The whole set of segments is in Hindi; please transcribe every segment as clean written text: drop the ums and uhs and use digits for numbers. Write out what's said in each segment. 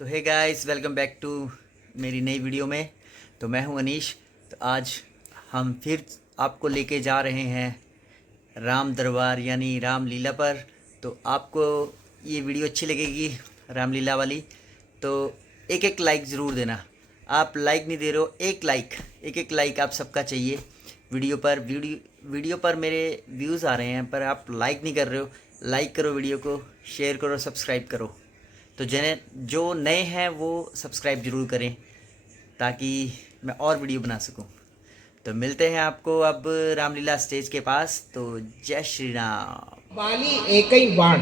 तो hey guys, welcome back to मेरी नई वीडियो में। तो मैं हूं अनीश। तो आज हम फिर आपको लेके जा रहे हैं राम दरबार यानी रामलीला पर। तो आपको ये वीडियो अच्छी लगेगी रामलीला वाली, तो एक एक लाइक ज़रूर देना। आप लाइक नहीं दे रहे हो, एक लाइक आप सबका चाहिए वीडियो पर मेरे व्यूज़ आ रहे हैं, पर आप लाइक नहीं कर रहे हो। लाइक करो वीडियो को, शेयर करो, सब्सक्राइब करो। तो जो नए हैं वो सब्सक्राइब ज़रूर करें ताकि मैं और वीडियो बना सकूं। तो मिलते हैं आपको अब रामलीला स्टेज के पास। तो जय श्री राम। बाली एक ही बाण,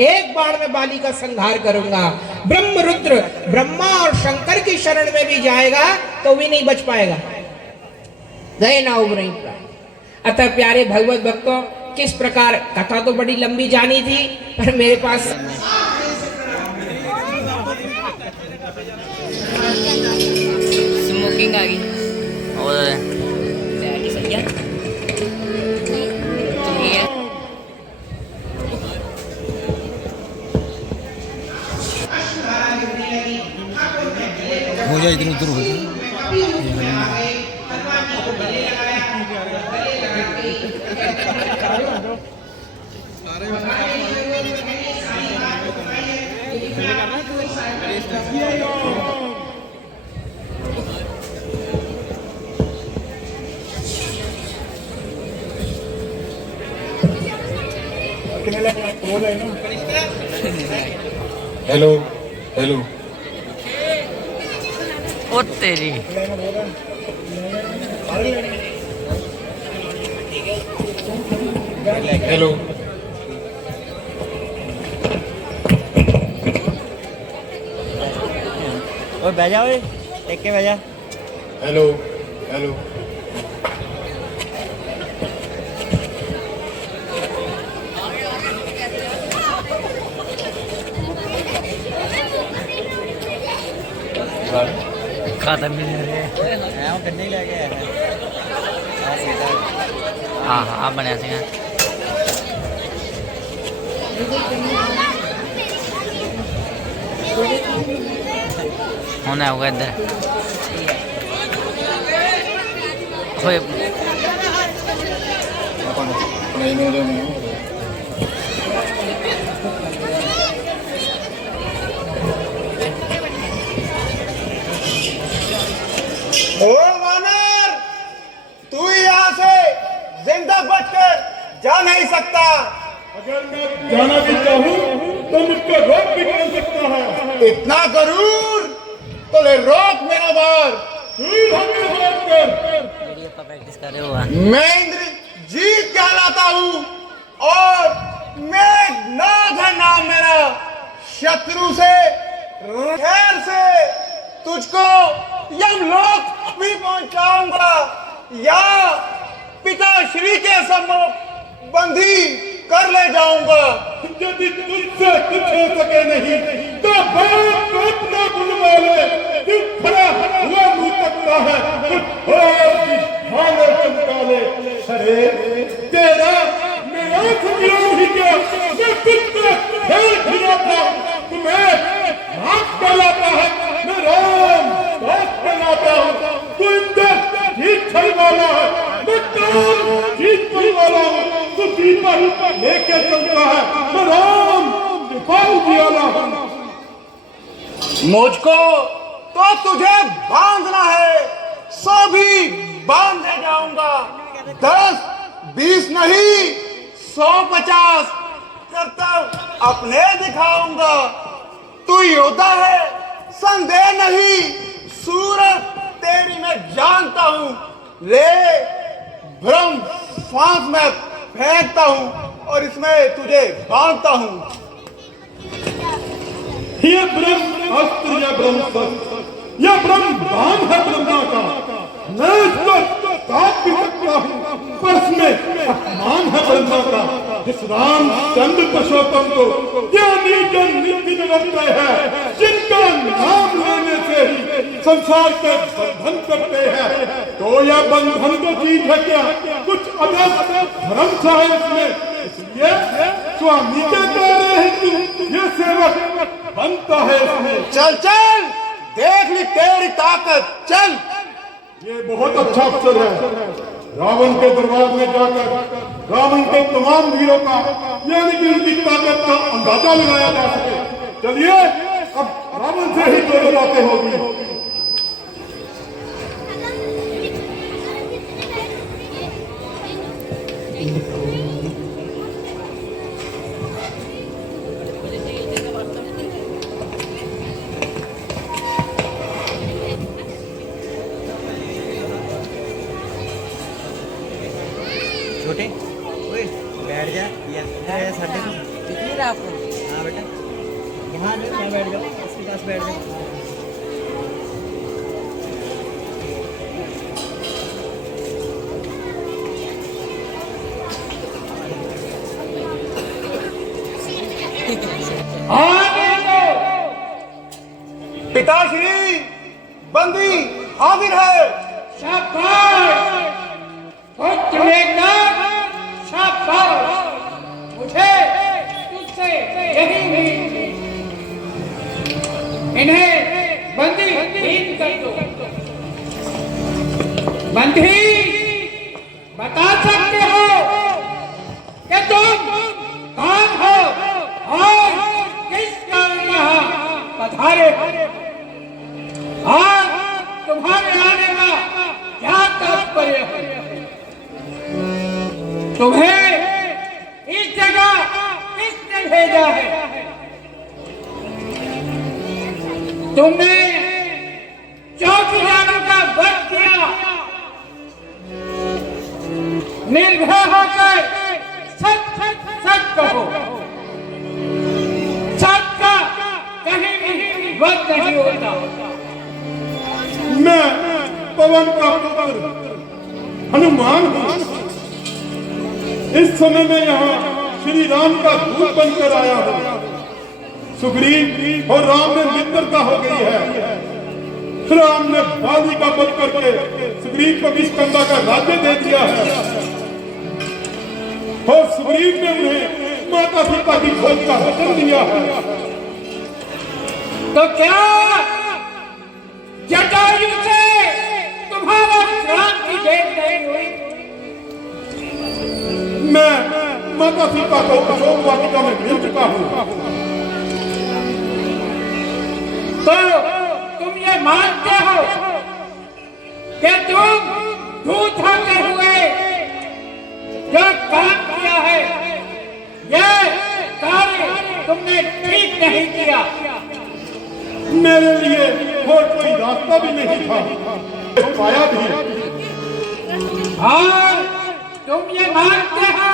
एक बाण में बाली का संहार करूंगा। ब्रह्म रुद्र ब्रह्मा और शंकर की शरण में भी जाएगा तो भी नहीं बच पाएगा। गए ना उबरे। अतः प्यारे भगवत भक्तों, किस प्रकार कथा तो बड़ी लंबी जानी थी, पर मेरे पास स्मोकिंग आ गई और बैटरी सही है ठीक है। हो जाए इधर उधर हो जाए। हेलो हेलो ओ तेरी हेलो और बह जा, देख के बह जा। हेलो हेलो खत्म नहीं हो रहे वो करने ही लगे हैं। हाँ हाँ बनया सी होना होगा इधर कोई ओ वानर, तू यहाँ से जिंदा बचकर जा नहीं सकता। अगर मैं जाना भी चाहूँ तो मुझको रोक भी नहीं सकता है। इतना गरूर तो ले रोक मेरा वार। फिर हमें रोक कर वीडियो पर प्रैक्टिस कर रहे हो। मैं इंद्रजीत कहलाता हूँ और मेघनाथ है नाम मेरा। शत्रु से खैर से तुझको यमलोक भी पहुंचाऊंगा या पिताश्री के सम्मुख बंदी कर ले जाऊंगा। यदि तुझसे कुछ हो सके नहीं तो बाप को अपना बुलवा ले। तू खड़ा हुआ मुँह तकता है, कुछ और भाले चमका ले। अरे तेरा मेरा विरोध ही क्या, मैं तुझसे खेल खिलाता, तुम्हें हाथ डालाता है, मैं राम बात बनाता हूँ। तू इंदर जीत छल वाला है, मैं काम जीत छल वाला हूँ। तू सीता लेके चलता है, मैं राम दिखाऊ वाला हूँ। मुझको तो तुझे बांधना है, 100 भी बांधे जाऊंगा। 10 20 नहीं 150 करतब अपने दिखाऊंगा। तू योद्धा है संदेह नहीं, सूरत तेरी मैं जानता हूँ। ले ब्रह्म सांस में फेंकता हूँ और इसमें तुझे बांधता हूँ। ये ब्रह्म अस्त्र या ब्रह्म शस्त्र या ब्रह्म बाण है ब्रह्मा का। मैं इसको काट भी सकता हूँ, पर इसमें अपमान है ब्रह्मा का। जिस रामचंद्र पुरुषोत्तम को ज्ञानी जन नित्य रखते हैं, जिनका नाम लेने से ही संसार के बंधन करते हैं, तो यह बंधन तो चीज है क्या, कुछ अलग धर्म सा है इसमें। इसलिए स्वामी के द्वारा ही तू ये सेवक बनता है इसमें। चल चल देख ली तेरी ताकत, चल। ये बहुत अच्छा अवसर है रावण के दरबार में जाकर रावण के तमाम वीरों का यानी कि उनकी ताकत का अंदाजा लगाया जा सके। चलिए अब रावण से ही दो बातें होगी। छोटे ओए बैठ जा, ये साढ़े को दिख नहीं रहा आपको? हाँ बेटा, यहाँ बैठ जाओ, इसके पास बैठ जाओ। पिताश्री बंदी हाजिर है। शाबाश, पुत्र एकदम शाबाश। मुझे तुझसे यही उम्मीद। इन्हें बंदी दीन कर दो। बंदी बता सकते हो कि तुम कौन हो और किस कारण यहाँ पधारे हो और तुम्हारे आने का क्या तात्पर्य है? तुम्हें इस जगह किसने भेजा है? तुमने चौकीदारों का वध किया। निर्भय होकर सच सच सच कहो। सच का कहीं भी वध नहीं होता। मैं पवन का पुत्र हनुमान हूँ। इस समय में यहाँ श्री राम का दूत बनकर आया हूँ। सुग्रीव और राम में मित्रता हो गई है। राम ने बाली का वध करके सुग्रीव को किष्किंधा का राज्य दे दिया है और सुग्रीव ने उन्हें माता सीता की खोज का वचन दिया है। तो क्या जटायु से तुम्हारा क्रांति भेंट नहीं हुई? मैं माता सीता को अशोक वाटिका में मिल चुका हूँ। तो तुम ये मानते हो कि तुम दूत होते हुए जो काम किया है ये कार्य तुमने ठीक नहीं किया। मेरे लिए और कोई रास्ता भी नहीं था, पाया भी। और तुम ये मानते हो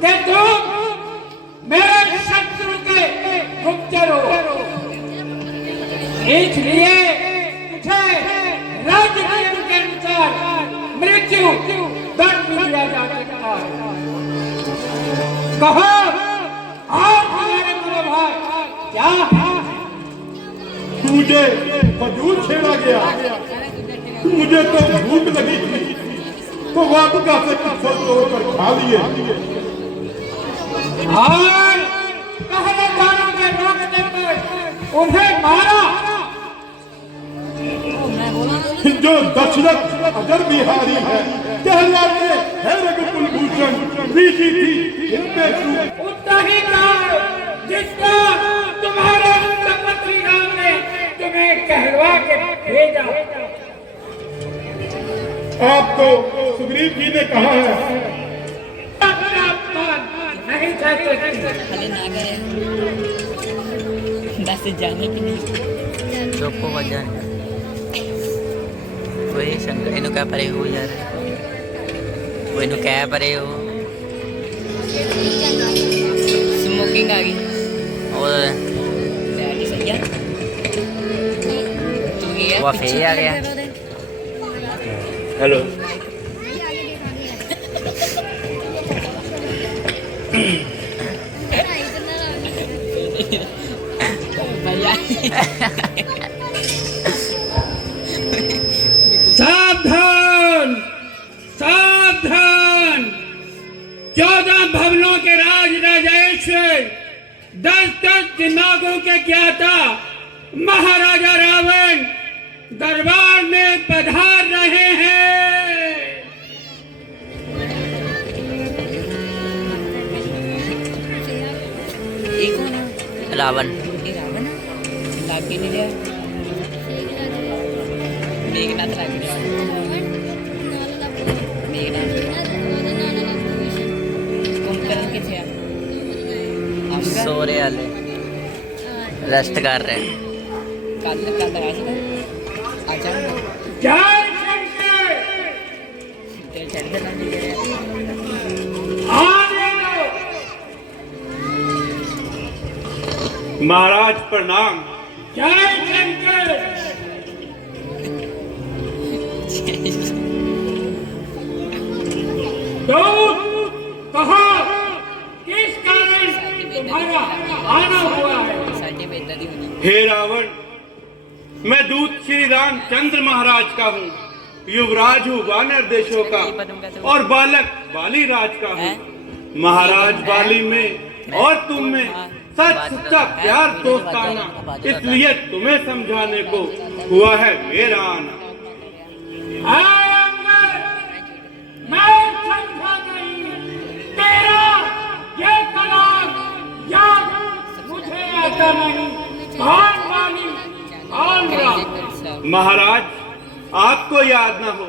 कि तुम मेरे शत्रु के गुप्तचर हो, इसलिए तुझे राज्य नियम के अनुसार मृत्यु दंड भी दिया जा सकता है। कहो और तुम्हारे मनोभाव क्या है? मुझे फजूल छेड़ा गया। मुझे तो भूख लगी थी तो वाटिका से कुछ तोड़कर खा लिए। और पहरेदारों के रोकने पर उन्हें मारा। जो दशरथ अजर बिहारी है कहलाते है रघुकुल भूषण बीजी थी इन पे तू उतना ही कहा जितना तुम्हारे मंत्री राम ने तुम्हें कहलवा के भेजा। आपको सुग्रीव जी ने कहा है अपना अपमान नहीं कर सकती। दस जाने की नहीं चौको बजाने वही शंकर इन्हों क्या परे हो यार वो इन्हों क्या परे हो स्मोकिंग आ गई और वो फे आ गया। हेलो सावधान सावधान, 14 भवनों के राज 10-10 दिमागों के ज्ञाता महाराजा रावण दरबार में पधार रहे हैं। रावण लाग के नहीं रहा मेघनाथ लाग गया मेघनाथ कुंभकर्ण के थे सो रहे वाले रेस्ट कर रहे हैं। कल आया था आजा जय शंकर तेरे चढ़ देना नहीं दे महाराज प्रणाम। जय शंकर। तो कहो किस कारण तुम्हारा आना हुआ है? साढ़े में इतना होनी हे रावण, मैं दूत श्री रामचंद्र महाराज का हूँ, युवराज हूँ वानर देशों का और बालक बाली राज का हूँ। महाराज बाली में और तुम में सच सच्चा प्यार दोस्ताना, इसलिए तुम्हें समझाने को हुआ है मेरा आना। मैं समझा नहीं, तेरा ये कलाम याद मुझे आता नहीं। कौन वाली कौन राम? महाराज, आपको याद न हो,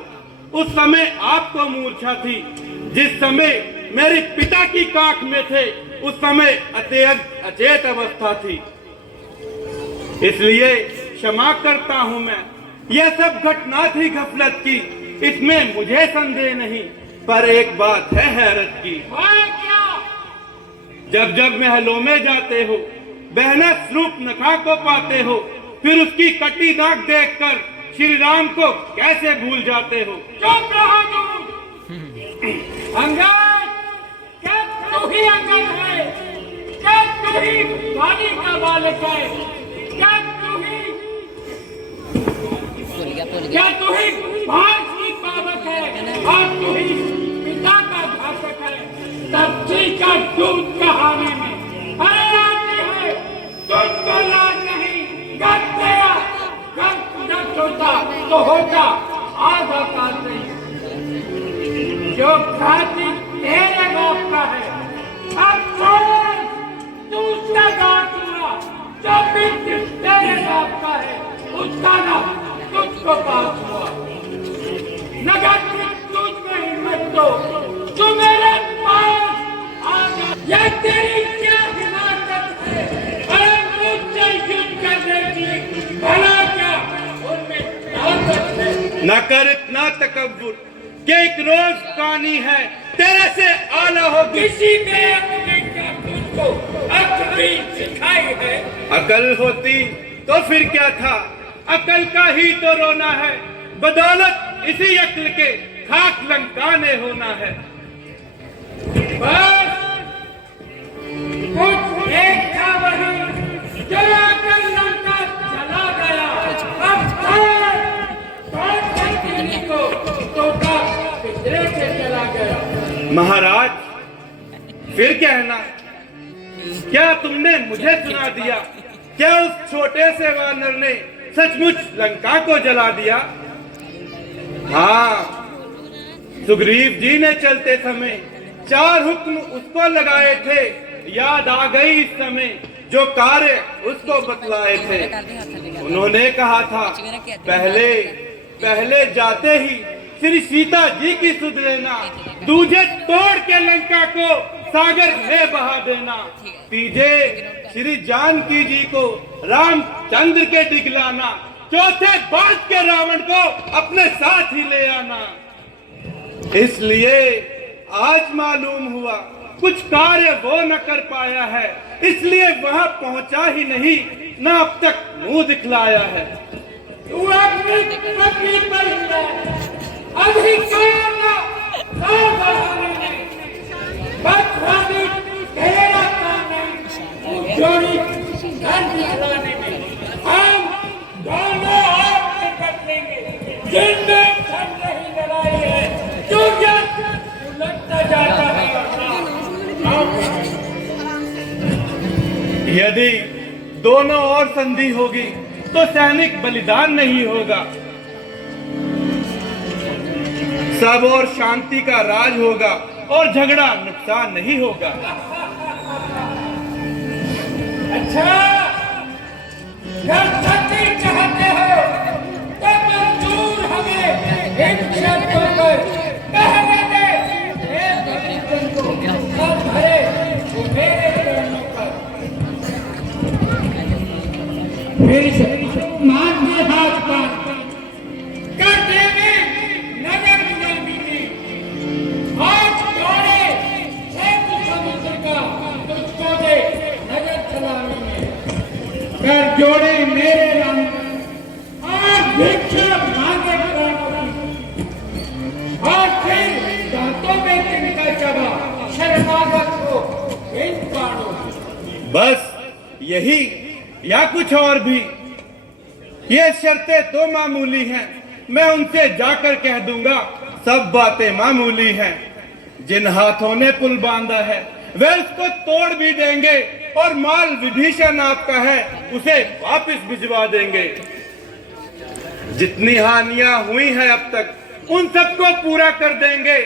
उस समय आपको मूर्छा थी। जिस समय मेरे पिता की काख में थे, उस समय अचेत अवस्था थी। इसलिए क्षमा करता हूं मैं। यह सब घटना थी गफलत की, इसमें मुझे संदेह नहीं, पर एक बात है हैरत की। जब जब महलों में जाते हो, बहना स्वरूप नखा को पाते हो, फिर उसकी कटी नाक देखकर श्री राम को कैसे भूल जाते हो? चुप रहो तुम। अंगद, क्या तू ही अंगद है? क्या तू ही वाणी का बालक है? क्या तू ही भाष की पावक है? और तू ही पिता का घातक है, सब्जी का दूध कहाने में। अरे आती है, तुझको लाज नहीं, गद गया, गद न होता तो होता आधा काट नहीं। जो खाती तेरे बाप का है, अफसोस तू उसका दांत हुआ। जो भी तेरे बाप का है, उसका ना तुझको पास हुआ। नगर तुझ में हिम्मत तो तू मेरे पास आ जा। यह तेरी क्या हिमाकत है? अरे मुझसे युद्ध करने की भला क्या उनमें ताकत है? न कर इतना तकब्बुर कि एक रोज कहानी है तेरे से आला होगी। किसी ने अपने क्या तुझको अक्ल भी सिखाई है? अकल होती तो फिर क्या था? अकल का ही तो रोना है, बदौलत इसी अक्ल के खाक लंकाने होना है। बस कुछ एक था वही जो आकर लंका चला गया। अब को तोता पिंजरे से चला गया। महाराज, फिर कहना, क्या तुमने मुझे सुना दिया? क्या उस छोटे से वानर ने सचमुच लंका को जला दिया? हाँ, सुग्रीव जी ने चलते समय 4 हुक्म उसको लगाए थे। याद आ गई इस समय जो कार्य उसको बतलाए थे। उन्होंने कहा था, पहले जाते ही श्री सीता जी की सुध लेना, दूजे तोड़ के लंका को सागर में बहा देना, तीजे श्री जानकी जी को रामचंद्र के दिखलाना, चौथे बात के रावण को अपने साथ ही ले आना। इसलिए आज मालूम हुआ कुछ कार्य वो न कर पाया है, इसलिए वहां पहुंचा ही नहीं, न अब तक मुंह दिखलाया है। तू अपनी पत्नी पर अधिकार घेरा जोड़ी धन दिलाने में हम दोनों हाथ निकट लेंगे। जिनमें धन नहीं लड़ाई है, तू क्या उलटता जाता है? यदि दोनों ओर संधि होगी तो सैनिक बलिदान नहीं होगा, सब और शांति का राज होगा और झगड़ा नुकसान नहीं होगा। अच्छा, जब सत्य चाहते हो तो मंजूर हमें एक शर्त पर कहने दे, सब भरे वो मेरे चरणों पर। मेरी मान में हाथ बांध कर देवे नगर गुलामी में, हाथ जोड़े एक समुद्र का तुझको दे नगर सलामी में, कर जोड़े मेरे राम और भिक्षा मांगे प्राणों की, और फिर दांतों में तिनका चबा शर्मागत हो इन प्राणों की। बस यही या कुछ और भी? ये शर्तें तो मामूली हैं, मैं उनसे जाकर कह दूंगा सब बातें मामूली हैं। जिन हाथों ने पुल बांधा है वे उसको तोड़ भी देंगे, और माल विभीषण आपका है उसे वापस भिजवा देंगे। जितनी हानियां हुई हैं अब तक उन सबको पूरा कर देंगे,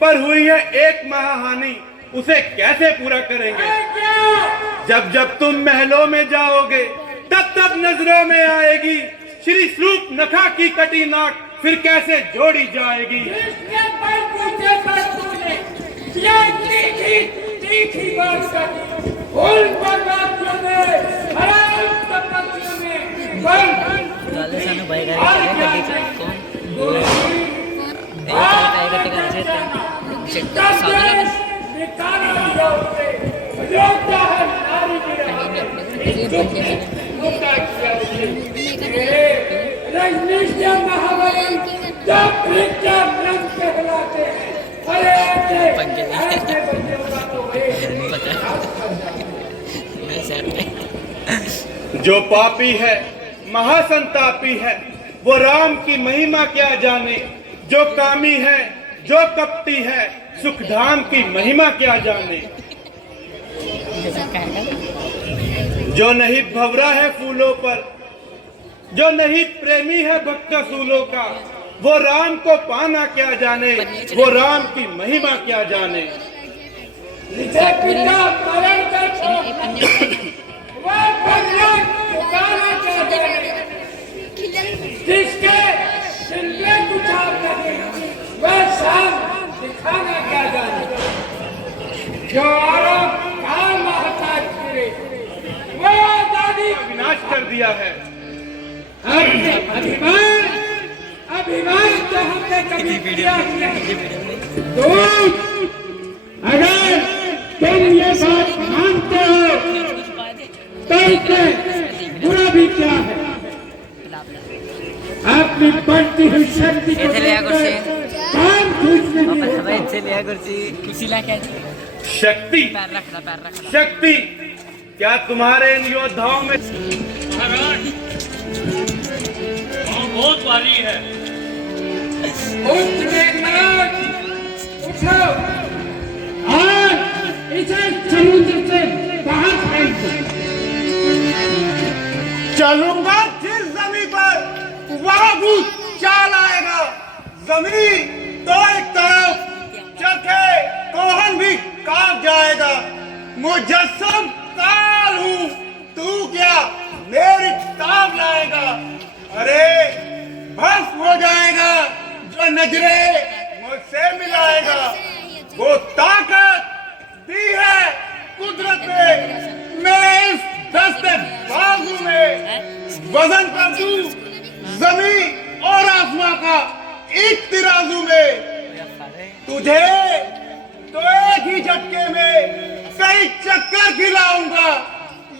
पर हुई है एक महाहानि, उसे कैसे पूरा करेंगे? जब जब तुम महलों में जाओगे तब तब नजरों में आएगी श्री स्वरूप नखा की कटी नाक, फिर कैसे जोड़ी जाएगी? इसके पर पूछे पर तूने ये तीखी बात करी, फूल पर बातियों में, हराम तपस्या में, गाले सानू भाई गाड़ी चले गड्डी च कौन एक गड्डी का चेक साधन निकाला दिया उसे, योद्धा है नारी की मुक्ता किया उसे। रजनीश महावरण जब प्रिंटर रंग कहलाते हैं, अरे ऐसे बच्चों का तो जो पापी है महासंतापी है वो राम की महिमा क्या जाने, जो कामी है जो कपटी है सुखधाम की महिमा क्या जाने। जो नहीं भंवरा है फूलों पर, जो नहीं प्रेमी है भक्त सूलों का, वो राम को पाना क्या जाने, वो राम की महिमा क्या जाने। जिसे पिता मरण कर वह भगवान पुकारा क्या जाने, जिसके दिल में कुछ आप नहीं वह शाम दिखाना क्या जाने। जो औरों का महताज फिरे वो आजादी विनाश कर दिया है। अभिमान अभिमान तो हमने कभी किया नहीं। तो अगर तुम ये बात मानते हो तो इससे बुरा भी क्या है? अपनी बढ़ती हुई शक्ति को काम खींचने कुर्सी ला क्या शक्ति पैर रखना शक्ति क्या तुम्हारे इन योद्धाओं में बहुत भारी है? उठो और इसे समुद्र से बाहर फेंक दो। चलूंगा जिस जमीन पर वहां भूत चाल आएगा। जमीन तो एक तरफ चरखे कोहन भी कांप जाएगा। मुजस्सम काल हूँ, तू क्या मेरी ताब लाएगा? अरे भस्म हो जाएगा जो नजरे मुझसे मिलाएगा। वो ताकत दी है कुदरत ने, मैं इस दस्ते बाजू में वजन कर दूं जमीन और आसमां का एक तिराजू में। तुझे तो एक ही झटके में कई चक्कर खिलाऊंगा।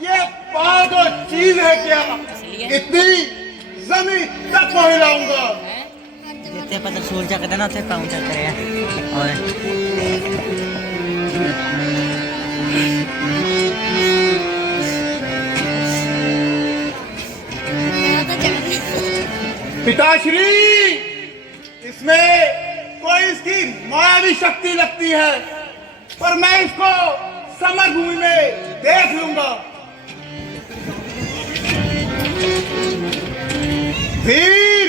ये बात और चीज है क्या, इतनी जमीन तक को हिलाऊंगा। जितने पता सूरज का ना थे पाँव चल करे और पिताश्री, इसमें कोई इसकी मायावी शक्ति लगती है, पर मैं इसको समर भूमि में देख लूंगा। वीर,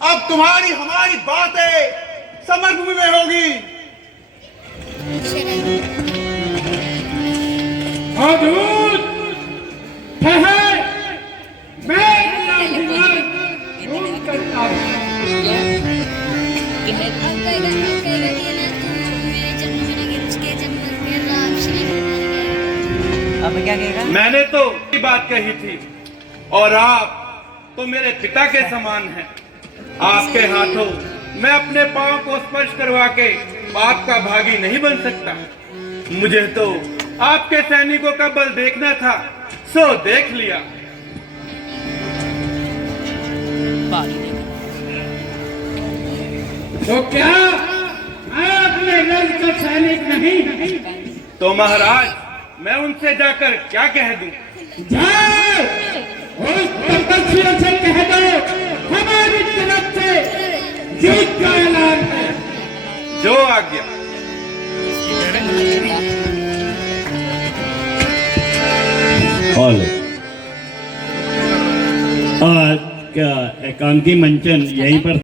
अब तुम्हारी हमारी बातें समरभूमि में होगी। अद्भुत ठहर, मैं अपना दिमाग घूम करता हूँ। अब क्या कहेगा? मैंने तो ये बात कही थी, और आप तो मेरे पिता के समान हैं। आपके हाथों मैं अपने पांव को स्पर्श करवा के पाप का भागी नहीं बन सकता। मुझे तो आपके सैनिकों का बल देखना था, सो देख लिया। तो क्या मैं अपने रंग का सैनिक नहीं? तो महाराज, मैं उनसे जाकर क्या कह दूं? जाओ, उस तपस्वियों से कह दो हमारी तरफ से युद्ध का ऐलान है। जो आज्ञा। आज का एकांकी मंचन यहीं पर